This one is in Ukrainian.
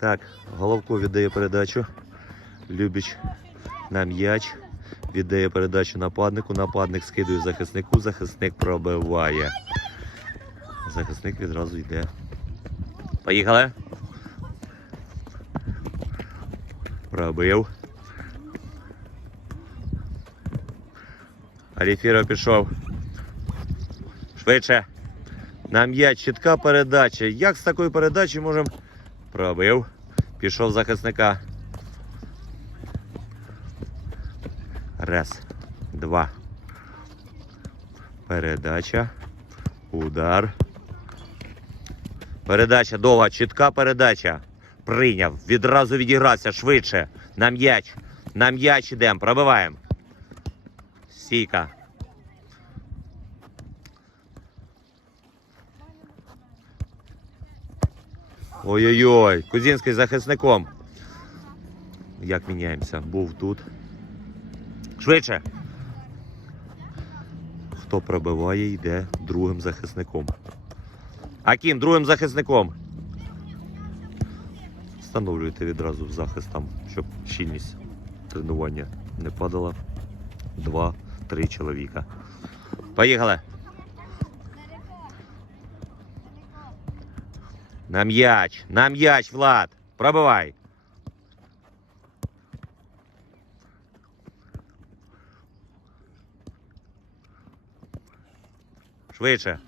Так, Головко віддає передачу. Любіч на м'яч. Віддає передачу нападнику. Нападник скидує захиснику. Захисник пробиває. Захисник відразу йде. Поїхали. Пробив. Аліфіро пішов. Швидше. На м'яч чітка передача. Як з такої передачі можемо. Пробив. Пішов захисника. Раз. Два. Передача. Удар. Передача довга, чітка передача. Прийняв. Відразу відігрався швидше. На м'яч. На м'яч ідемо. Пробиваємо. Сійка. Ой-ой-ой, Кузінський захисником. Як міняємося? Був тут. Швидше. Хто пробиває, йде другим захисником. Акін, другим захисником. Встановлюйте відразу в захист там, щоб щільність тренування не падала. Два-три чоловіка. Поїхали. На м'яч, на м'яч, Влад. Пробивай. Швидше.